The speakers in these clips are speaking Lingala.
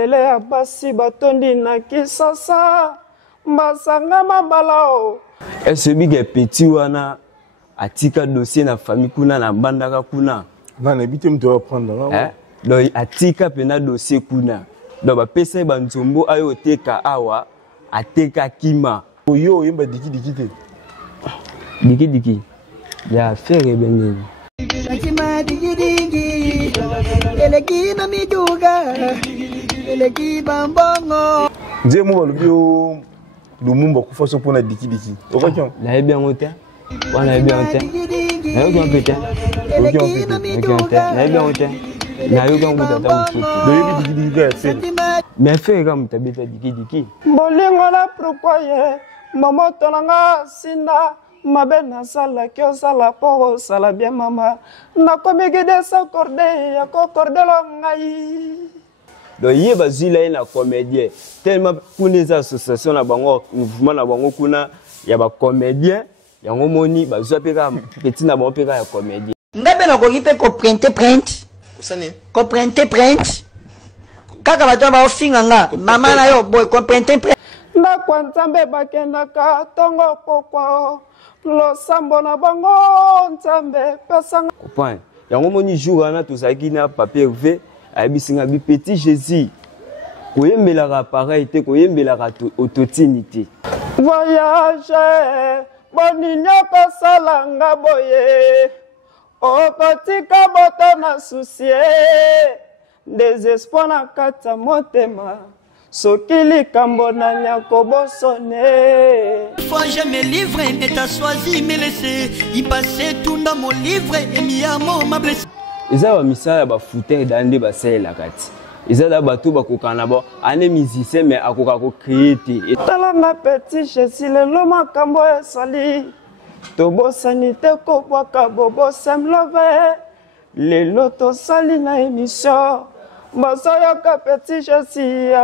Ebele ya basi batondi na kisasa masanga mabalao. Est-ce que petit wana atika dossier na famille kuna na bandaka kuna? Non, n'habite me doit prendre là. Donc atika pena dossier kuna. Donc ba pesa ba nzombo ayo teka awa ateka kima. Oyo yemba diki te. Diki. Ya faire benye. Akima digi eleki na miduga eleki bambongo. Nze mo balubio lumumba kufa so pona diki. Okakyo. Na bien hotel. Wana bien hotel. Na yo kan pete. Eleki na miduga. Na bien hotel. Na yo kan kuta ta musuku. Do diki ga fait. Mais faire comme tabita diki. Bolingo na pourquoi maman tonanga sinda mabena sala kyo sala po sala bien mama na komigide sa corde ya ko cordelo ngai. Donc yé bazila na comédien tellement kuneza association na bango mouvement na bango kuna ya ba comédien yango moni bazwa peka petit na bango peka ya comédien Ngabe na ko gipe ko print Usani ko print kaka bato ba ofinga nga mama na yo boy ko print Na kwa nzambe bakendaka tongo pokwa lo sambo na bango nzambe pesanga. point yango moni jour wana tozaki na papier V abisinga bi petit Jésus koyembelaka appareil te koyembelaka autotinité Voyage boninyo kosalanga boye okotika boto na soucie désespoir na kata motema soki likambo na nyako bosone. Faut jamais livrer, mais t'as choisi me laisser y passer tout dans mon livre et mi amour m'a blessé. Eza ba misala ba fouteur dande ba sela kati eza da bato ba kokana ba ane musicien mais akoka ko créer te Tala na petit Jésus lelo makambo esali tobosani te kobwaka bobo semlove lelo tosali na émission bazoyoka petit Jésus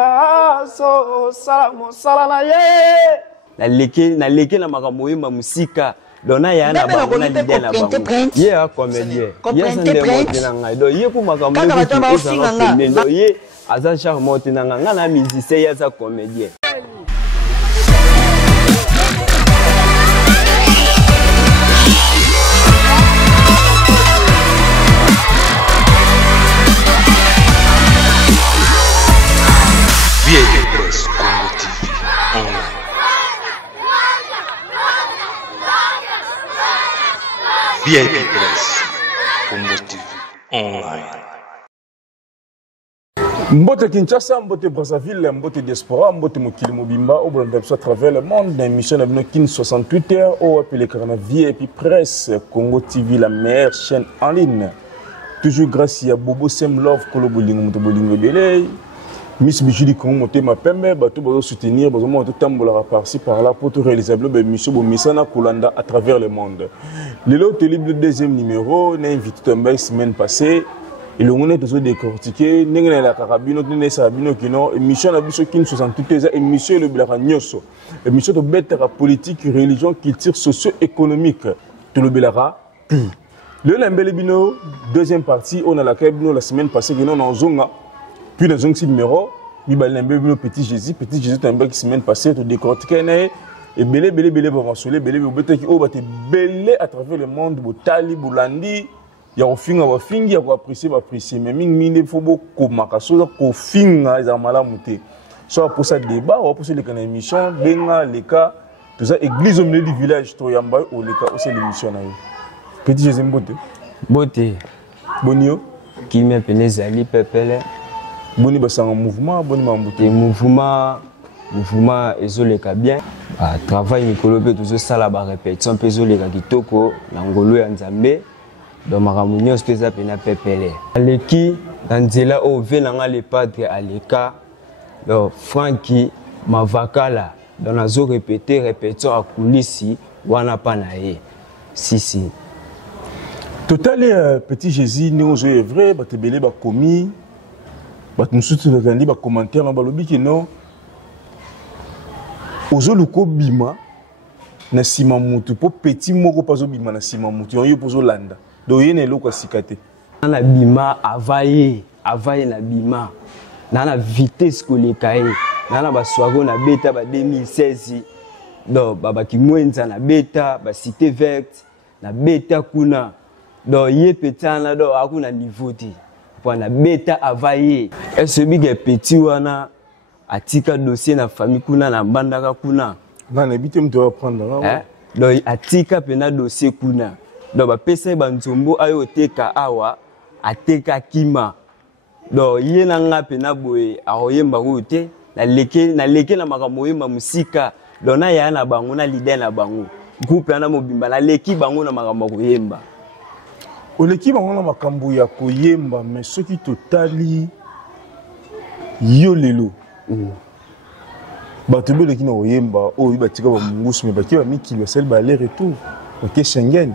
so sala mosala na ye na leke na makambo yemba musika dona ya na bango na lidé na bango ye a comédien ye sande mote na ngai do ye ku makambo ye do ye aza charmant na nga na musicien ya za comédien VIP Press Congo TV online. VIP Press Congo TV online. Mbote Kinshasa, Mbote Brazzaville, Mbote Diaspora, Mbote Mokili Mobimba, au Bolanda à travers le monde, d'émission à Kin 68 heures, au appelé Karana VIP Press Congo TV, la meilleure chaîne en ligne. Toujours grâce à Bobo Sem Love, Kolobolingo, Motobolingo Belay. Miss Bijuli Congo Motema Pembe, bateau doit soutenir, besoin de tambola par-ci par-là pour tout réaliser le monsieur Bomisana Kolanda à travers le monde. Le lot est libre, le deuxième numéro, on a invité une semaine passée. Et le monde est toujours décortiqué. Nous avons la carabine, nous avons sabino kino. Émission la biso kin 68 émission le blara nyoso. Émission de bête politique, religion, culture, socio-économique. Tout le blara. Le lembele bino deuxième partie, on a la cabine la semaine passée, nous avons zonga. Puis dans un petit numéro, il y a un petit Jésus est un bec qui semaine passée, tout décortiqué. Et belé, va rassurer, belé, à travers le monde, Botali, Boulandi, il y a un film, il y a apprécier, mais il faut beaucoup de finga, ils ont mal à monter. Soit pour ça débat, ou pour ça les émissions, les cas, tout ça, église au milieu du village, tout yamba, ou les cas, c'est l'émission. Petit Jésus, beauté. Bonio. Qui m'a peine zali pepele. Boni basanga mouvement, boni mambuté. Mouvement ezoleka bien. Travail mikolo pe tout ça la ba répétition pe ezoleka kitoko na ngolo ya Nzambe. Donc makambo nyonso pe za pena pepele. Aleki na nzela o venanga le padre aleka. Donc Francky Mavakala dans nazo répétition à coulisses wana pa na ye. Si. Total petit Jésus nous est vrai, ba te belé ba commis. Nous sommes dans les commentaires dans le que non. Ozoluko bima na sima mutu po petit moko pazo bima na sima mutu yo pozo landa. Do yene loko sikate. Na bima avaye na bima. na vitesse koleka ye na ba soirée na beta ba 2016 donc baba kimwenza na beta ba cité verte na beta kuna donc ye petana donc akuna niveau te pour na beta avaye est-ce que petit wana atika dossier na famille kuna na bandaka kuna na habité me doit prendre donc atika pena dossier kuna donc ba pesa ba nzombo ayo teka awa ateka kima donc ye na nga pena boye aoyemba route na leke na makambo yemba musika donc na ya na bango na leader na bango groupe na mobimba na leki bango na makambo koyemba oleki bango na makambo ya koyemba mais soki totali yo lelo bato beleki na koyemba oyo batika ba mungusu mais baki ba mikili basali ba aller retour OK Schengen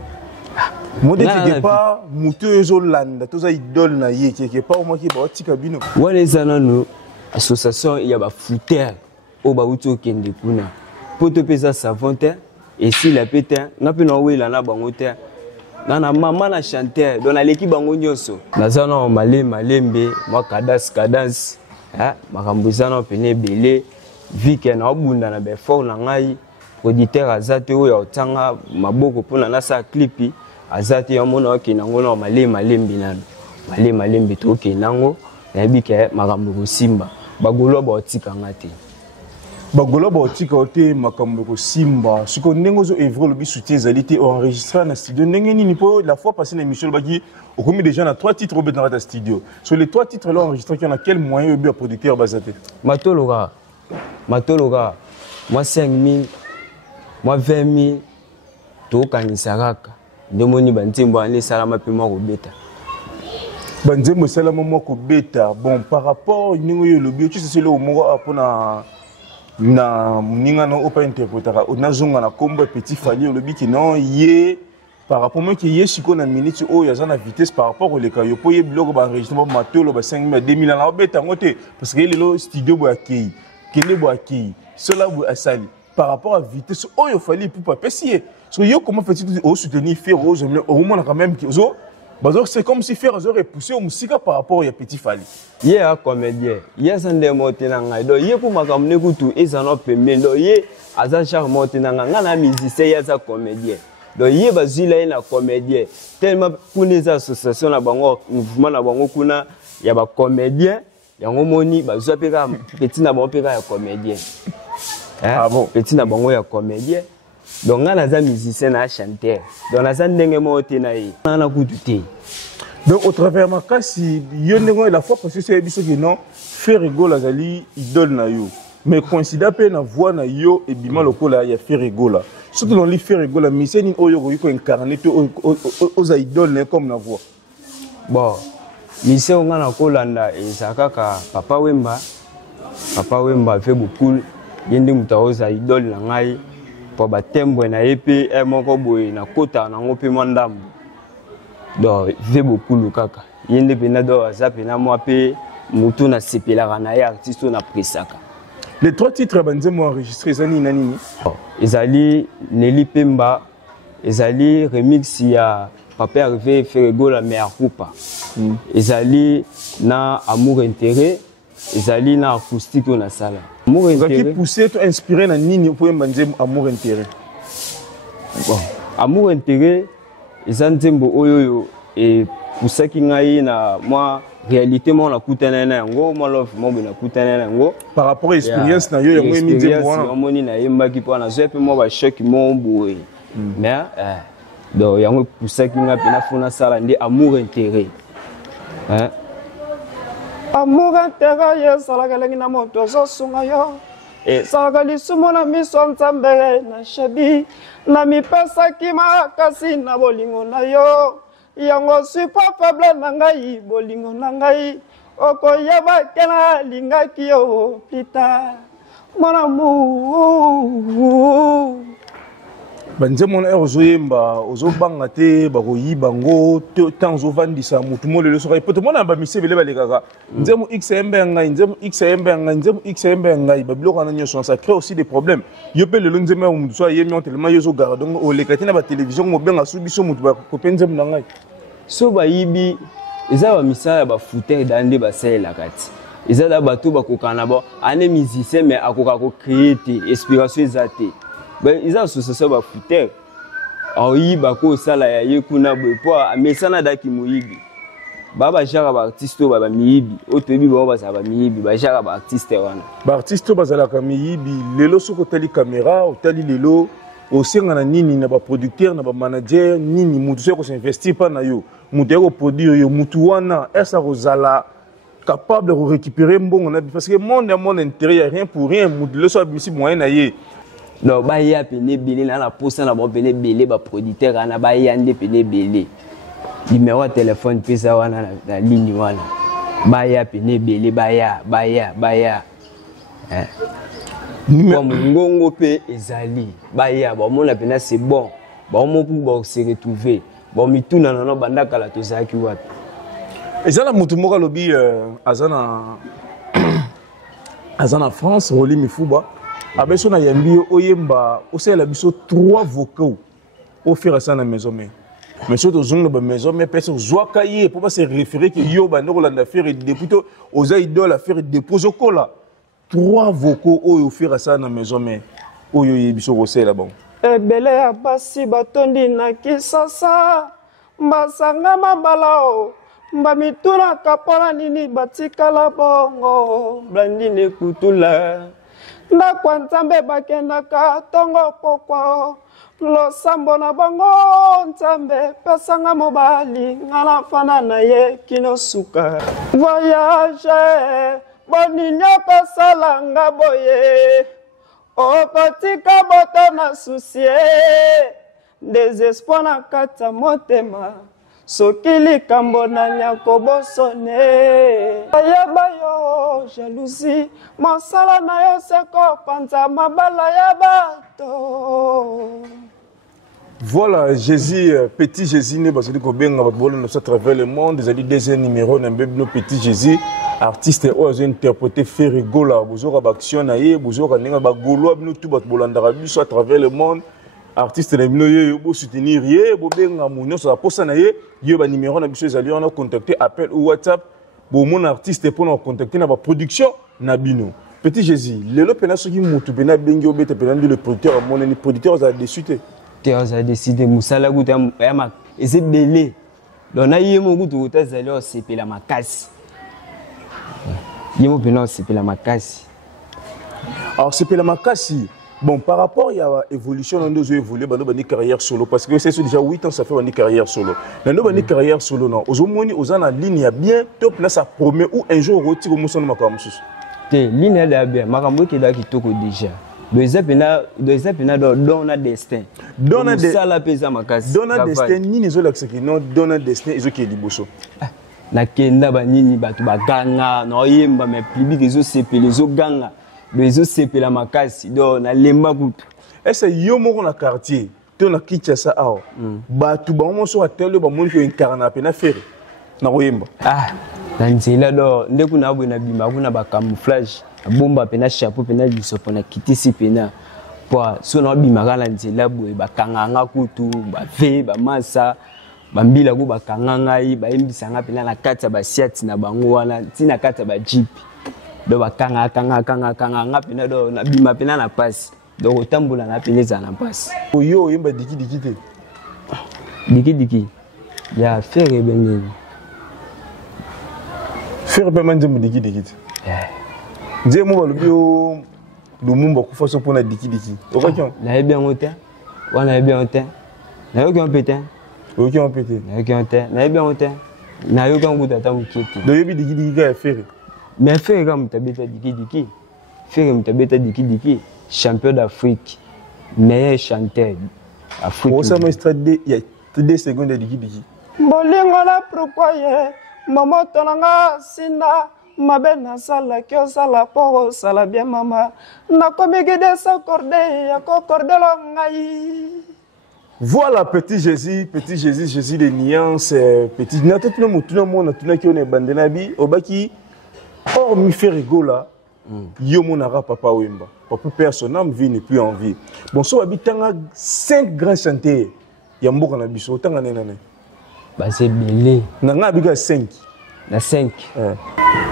mode quelque part mutu ezolanda toza idole na ye quelque part moi ki ba tika bino wale zanano association ya ba footer o ba uto kende kuna poto pesa savante et si la pétin na pe na wela na bango te na mama na chanteur donc na leki bango nyonso nazana malembe moi cadence makambo zana pene belé vike na obunda na be fort na ngai auditeur azate oyo otanga maboko pona na sa clipi azate ya mona okinango na malembe nano malembe to okinango na bike makambo kosimba bagolo ba otika ngate bagolo ba otika ote makambo kosimba siko ndenge zo evre le soutien zalité enregistré na studio ndenge nini po la fois passée na émission baki au commis déjà na 3 titres dans la studio sur les 3 titres là enregistrés qui en a quel moyen au producteur bazate matologa moi 5000 moi 20000 to kanisaraka ndemoni bantimbo ane salama pe mo kobeta banzembo salama mo kobeta bon par rapport ningo le bio tu sais le moko apona na ninga no opa interprétera na zonga na kombo petit fali le biki non yé par rapport moi qui yé siko na minute o ya na vitesse par rapport au leka yo po yé blog ba enregistrement matolo ba 5000 2000 na obeta ngote parce que le studio bo akei kele bo akei cela bo asali par rapport à vitesse oh il fallait pour pas pessier so yo comment fais-tu au soutenir faire rose au moins quand même zo c'est comme si faire aurait poussé au musique par rapport à petit fali yé a comédien yé sande motena ngai do yé pour makamne kutu ezana pembe do yé aza charmant na na musicien yé za comédien do yé bazila na comédien tellement pour les associations na bango mouvement na bango kuna ya ba comédien yango moni bazwa peka petit na bango peka ya comédien ah bon petit na bango ya comédien donc nga naza musicien na chanteur donc naza ndenge mote na ye na kutu te donc au travers makasi yo ndenge la fois parce que c'est biso que non faire rigolo azali idole na yo mais coïncide pe na voix na yo et bima lokola ya faire rigolo surtout dans li faire rigolo miseni oyo ko incarner to aux idole comme na voix bon mise nga na kolanda ezakaka papa wemba fait beaucoup yende mutaoza idole na ngai po batembo na epe moko boye na kota na ngope mandambo donc fait beaucoup lukaka yende pena do azape na moi pe mutu na sepelaka na ya artiste na presaka les 3 titres banzemo enregistrés zani nani ezali Nelly Pemba ezali remix ya papa arrivé faire gola mais akupa ezali na amour intérêt ezali na acoustique na sala amour intérêt qui poussé to inspiré na nini pour banzemo amour intérêt bon amour intérêt ezanzembo oyo et poussaki ngai na moi réalité moi na kutana na yango moi love moi na kutana na yango par rapport à expérience na yo yango emi nzembo na moni na yembaki po na zepe moi ba choc mon boye mais donc yango poussaki ngai pena fona sala ndi amour intérêt amour intérêt yesalaka lengi na moto ozosunga yo salaka lisumu na miso nzambe na shabi na mipesaki makasi na bolingo na yo yango super faible na ngai bolingo na ngai okoyeba kena lingaki yo plita mon amour banzemo na ozoyemba ozobanga te bakoyi bango tant ozovandisa mutu molelo soka poto mona ba misebele balekaka nzemo xmb ngai nzemo xmb ngai nzemo xmb ngai babiloko na nyonso ça crée aussi des problèmes yo pe lelo nzemo mutu so yemi tellement yo zo gara donc olekati na ba télévision mobenga subiso mutu ba kopenzemo na ngai so bayibi eza ba misala ba footer dande ba sela kati eza da bato bakokana ba ane musicien mais akoka ko créer te inspiration ezate ba eza association ba footer ayiba ko sala ya yekuna boy po amesana daki moyibi baba jara ba artiste ba miyibi otebi ba za ba miyibi ba jara ba artiste wana ba artiste bazala ka miyibi lelo soko tali caméra otali lelo osenga na nini na ba producteur na ba manager nini mutu soko s'investir pa na yo mutu ko produire yo mutu wana esa rozala capable de récupérer mbongo parce que monde intérieur rien pour rien mutu le so bisi moyen na ye non ba ya pene belé na posa na ba pene belé ba producteur ana ba ya ndé pene belé numéro de téléphone pesa wana na ligne wana ba ya pene belé ba ya comme ngongo pe ezali ba ya ba mona pena c'est bon ba mo pour se retrouver bon mituna na no banda kala to zaki wapi ezala mutu moka lobi azana France Roli Mifuba abeso na yambi oyemba osela biso 3 vocaux au faire ça na maison mais surtout zone ba maison mais personne zoaka ye pour pas se référer que yo bando kolanda faire depuis aux idoles faire dépose kola 3 vocaux au faire ça na maison mais oyo yebiso osela bon ebele ya basi batondi na kisasa mbasanga mabalao mbamituna kapona nini batikala bongo blandine kutula na kwa nzambe bakendaka tongo pokwa losambo na bango nzambe pesanga mobali ngala fana na ye kino suka voyage boninyoko salanga boye okotika boto na susie désespoir na kata motema soki likambo na nyako bosone ayeba yo jalousie mosala na yo seko panza mabala ya bato. Voilà, Jésus, petit Jésus, nous avons à travers le monde. Ils ont dit deuxième numéro, nous avons petit Jésus, artiste qui a interprété Ferrigola, vous avez action, vous avez Golo, tout à travers le monde. Artiste qui a soutenir, vous avez un numéro, vous avez contacté, appel ou WhatsApp, pour mon artiste pour nous contacter dans la production. Petit Jésus, le producteur a déçu. On a décidé musala guta yama ezebele dona yemo gutu utazali osepela makasi yemo pena osepela makasi alors sepela makasi bon par rapport à l'évolution dans nos évoluer dans nos carrière solo parce que c'est déjà 8 ans ça fait une carrière solo dans nos carrière solo non ozomoni ozana ligne bien top là ça promet ou un jour roti ko musona makamsusu te ligne là bien makambo ke da kitoko déjà Doza pena dona destin. Dona destin ni nezo laksaki non dona destin ezo ki liboso. Na kenda ba nini batu baganga na yemba me public ezo sepela ezo ganga. Ezo sepela makasi do na lemba kutu. Est-ce yo moko na quartier to na Kinshasa aho. Batu ba mo so atelo ba moni ko incarna pena faire. Na yemba. Na nzela do ndeku na bwe na bima kuna ba camouflage. Bomba pena chapeau pena lisopo na kitisi pena po so na bimaka na nzela boye bakanganga kutu ba ve ba masa bambila ko bakanganga yi ba embisanga pena na kati ba siati na bango wana tina kati ba jeep do bakanga kanga pena do na bima pena na passe do otambola na pena za na passe oyo yemba diki te diki ya faire benye faire ben manze diki te Nze mo balubio lumumba kufa so pona diki okaki na bien hotel wana bien hotel na yo ki on pété na yo ki hotel na bien hotel na yo kan kutata mukete do yebi diki ka faire mais faire comme tabeta diki faire mutabeta diki champion d'Afrique meilleur chanteur Afrique on s'est extrait il y a 2 secondes de diki bolingo la pourquoi momoto nanga sinda mabena sala kyo sala po sala bien mama na komigide sa corde ya ko cordelo ngai. Voilà petit Jésus les nuances petit na tout le monde na ki on est bandena bi obaki or mi fait rigola yo monara papa wemba papa personnel vie n'est plus en vie bon so habitanga 5 grands chanteurs ya mboka na biso tanga nena ba c'est belé na nga bika 5 na 5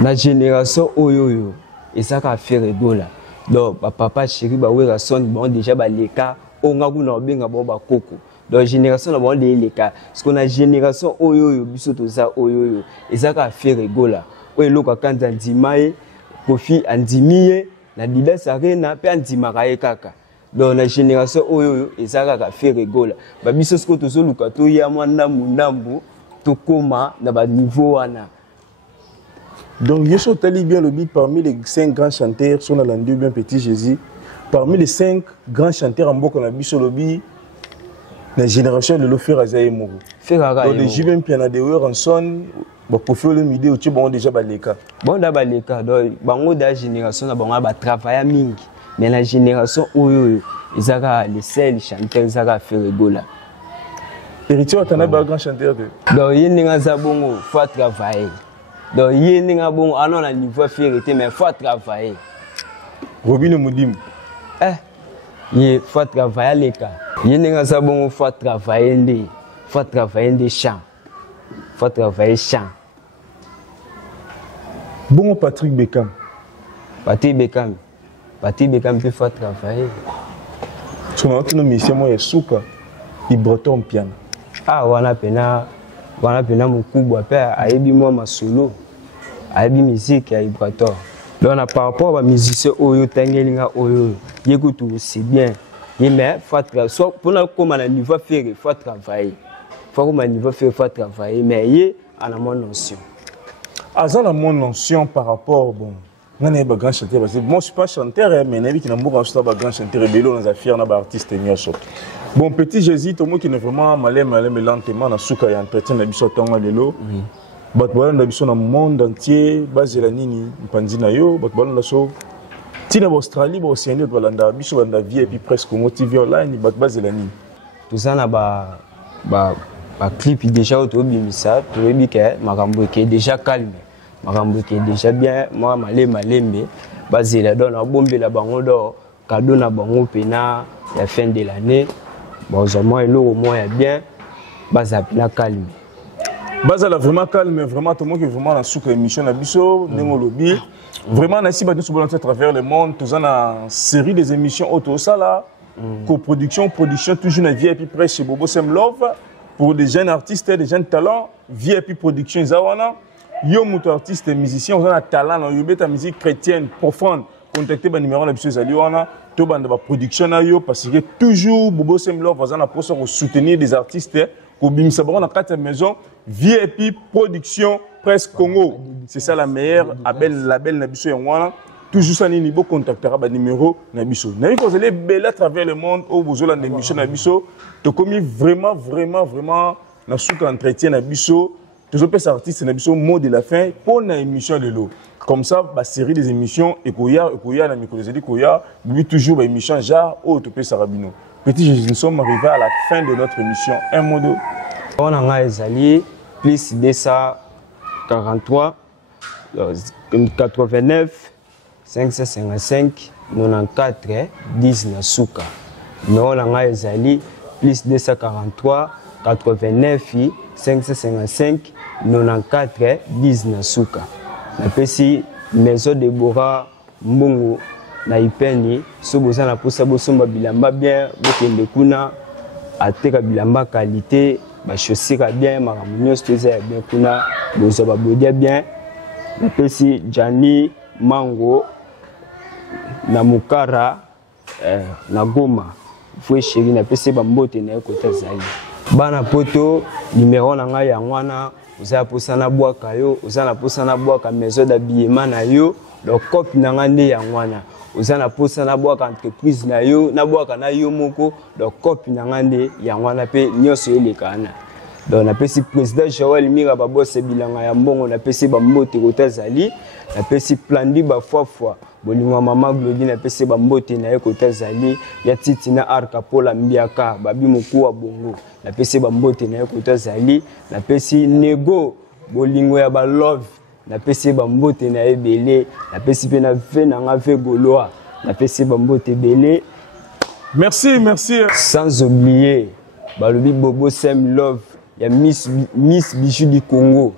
na génération oyo et ça ka faire rigola donc papa chéri ba wera son bon déjà ba leka onga kuna benga bon ba koko donc génération na bon de leka parce qu'on a génération oyo biso to ça oyo et ça ka faire rigola oyo loka kanda ndimaye kofi andimiye na Didas Arena pe andimaka ye kaka donc la génération oyo et ça ka faire rigola ba biso sko to so luka to ya mwana munambu to koma na ba niveau wana. Donc, Yeso Tali bien le beat parmi les 5 grands chanteurs, son Alandu bien petit Jésus, parmi les 5 grands chanteurs en Boko na biso lobi, la génération de l'Ofer Azaï Mourou. Donc, les juments piano de Ranson, pour faire le midi, tu bon déjà baleka. Bon d'abord baleka, donc bango da génération na bango ba travailler mingi, mais la génération oyo ils a les seuls chanteurs ils a fait rigola. Héritier on a ba grand chanteur de. Donc yinga za bongo faut travailler. Donc yinga bongo anon na niveau vérité mais faut travailler. Robin Moudim. Il faut travailler les cas. Yinga za bongo faut travailler des chants. Faut travailler chant. Bon Patrick Beckham. Patrick Beckham peut faire travailler. Son autre mission moi est souka. Il breton piano. Ah wana pena mukubwa pe aibi moi ma solo. Aibi musique ya breton. Donc par rapport à musicien oyo tangelinga oyo yekutu c'est bien. Mais faut travailler soit pour na comme à niveau faire faut travailler. Faut comme à niveau faire faut travailler mais y a mon notion. Azan a mon notion par rapport bon. Moi je grand chanteur parce que moi je suis pas chanteur mais nabi qui n'a pas grand chanteur bello dans affaire na ba artiste nyoso. Bon petit Jésus tout moi qui n'est vraiment malé lentement na souka ya entretien na biso tonga lelo. Bat bolan na biso na monde entier basé la nini mpandi na yo bat bolan na so tina Australie ba Océanie balanda biso banda vie et puis presque motivé online bat basé la nini. Tout ça na ba clip déjà autobimisa to yebi ke makambo ke déjà calme. Makambo qui est déjà bien moi malembe basé là dans bombela bango do cadeau na bango pena la fin de l'année bon moi le au moins bien basa pena calme basa la vraiment calme vraiment tout le monde qui vraiment dans sous émission na biso ndemo lobby vraiment na si ba nous à travers le monde tous en une série des émissions auto ça là coproduction production toujours na vie et puis près chez Bobo Sem Love pour des jeunes artistes des jeunes talents vie et puis production zawana. Yo muto artiste et musicien on a un talent on yobeta musique chrétienne profonde contacter ba numéro na biso zali wana to banda ba production na yo parce que toujours Bobo Sem Love vazana pour soutenir des artistes ko bimisa ba na quatre maison VIP production presque Congo c'est ça la meilleure label na biso wana toujours ça ni bo contactera ba numéro na biso na ko zali belle à travers le monde au bozola na émission na biso to komi vraiment na souka entretien na biso. Tous les artistes n'ont pas mot de la fin pour une émission de l'eau. Comme ça, la série des émissions, et Koya, la micro-zédi Koya, lui toujours une émission genre au Topé Sarabino. Petit, nous sommes arrivés à la fin de notre émission. Un mot de. On a un plus 243, 89, 555, 94, 10 Nasuka. Nous on a un plus 243, 89, 555, 94, 10 Nasuka. Na pesi maison de Bora Mbongo na Ipeni so boza na posa bosomba bilamba bien bokende kuna ateka bilamba qualité ba chaussures bien makambo nyonso toza bien kuna boza ba bodia bien na pesi Jani Mango na Mukara na Goma fwe chéri na pesi ba mbote na ekota zali bana poto numéro na ngai ya ngwana oza posa na bwaka yo oza na posa na bwaka maison d'habillement na yo le copie na ngande ya ngwana oza na posa na bwaka entreprise na yo na bwaka na yo moko le copie na ngande ya ngwana pe nyonso elekana donc na pesi président Joël Mira ba bosse bilanga ya mbongo na pesi ba mbote kota zali na pesi plandi ba fois bolingo mama Glodi na pesi ba mbote na ye kota zali ya titi na arka pola mbiaka babi moku wa bongo na pesi ba mbote na ye kota zali na pesi nego bolingo ya ba love na pesi ba mbote na ye belé na pesi pe na ve na nga ve goloa na pesi ba mbote belé. Merci sans oublier balobi Bobo Sem Love ya Miss Bijou du Congo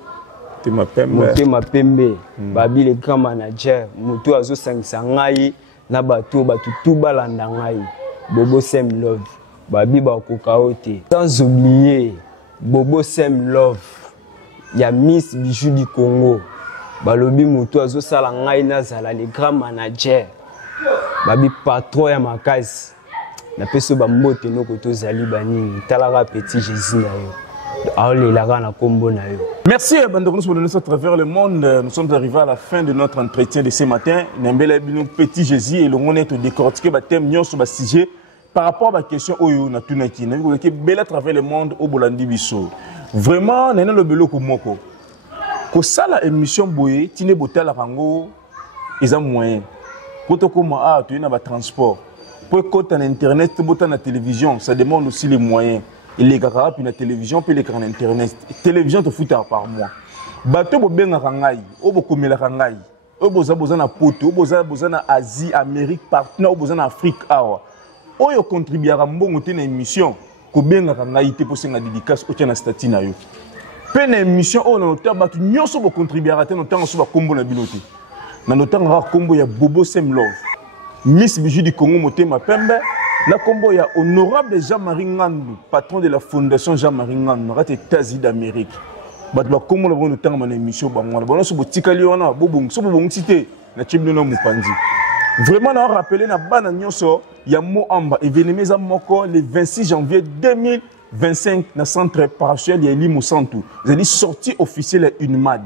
Motema Pembe babi le grand manager moto azo sangisa ngai na bato tout balanda ngai Bobo Sem Love babi ba kokaote sans oublier Bobo Sem Love ya Miss Bijou du Congo balobi moto azo sala ngai na zala le grand manager babi patron ya makasi na peso ba mbote noko tozali banini talaka Petit Jésus na yo. Merci Bandokounos pour donner ça à travers le monde. Nous sommes arrivés à la fin de notre entretien de ce matin. Nembele Bino Petit Jésus et le monde est décortiqué ba thème nyon sur ba sujet par rapport à la question oyo na tunaki. Na ko ke bela à travers le monde au Bolandi biso. Vraiment nena le belo ko moko. Ko sala émission boye tine botel la rango ils ont moyen. Poto koma tu na ba transport. Pour côté en internet, botan na télévision, ça demande aussi les moyens. Et les gars, puis la télévision, puis l'écran internet. Télévision te fout par mois. Bateau bo benga rangai, obo komela rangai. Obo za bozana poto, obo za bozana Asie, Amérique, partout, obo bozana Afrique awa. Oyo contribuera mbongo te na émission ko benga rangai te posenga dédicace o tena statut na yo. Pe na émission o na nota batu nyonso bo contribuera te no tanga so ba kombo na bilote. Na notanga kombo ya Bobo Sem Love. Miss Bijou du Congo Motema Pembe. La combo ya honorable Jean-Marie Ngandou, patron de la fondation Jean-Marie Ngandou, rate États-Unis d'Amérique. Bat ba kombo la bonne temps na émission ba ngwana. Ba so botikali wana bobong so bobong cité na chibino na mupandi. Vraiment na rappeler na bana nyonso ya mo amba événement za moko le 26 janvier 2025 na centre paroissial ya Limo Santou. Vous allez sortie officielle UNMAD.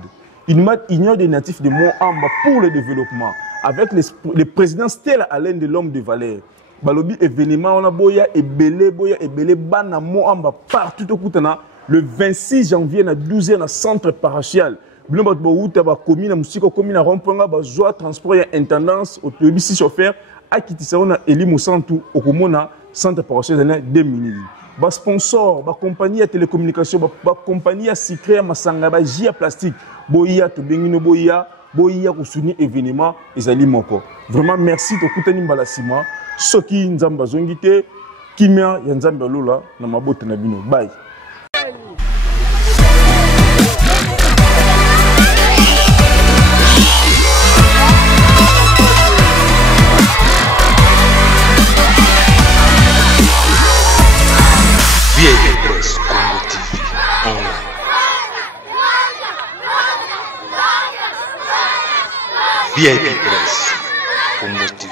UNMAD Union des natifs de Mont Amba pour le développement avec le président Stella Alain de l'homme de valeur. Balobi événement on a boya et belé bana mo amba partout au kutana le 26 janvier na 12h na centre paroissial bilomba bo uta ba commune musiko commune romponga ba joie transport ya intendance autobus chauffeur akitisa ona Elimo Santou okomona centre paroissial na 2 minutes ba sponsor ba compagnie ya télécommunication ba compagnie ya secret masanga ba jia plastique boya to bengino boya ko soutenir événement ezali moko vraiment merci to kutani mbalasima soki nzamba zongite kimia ya nzamba lola na mabote na bino bye. VIP Press Congo TV Online. VIP Press Congo TV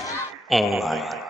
Online.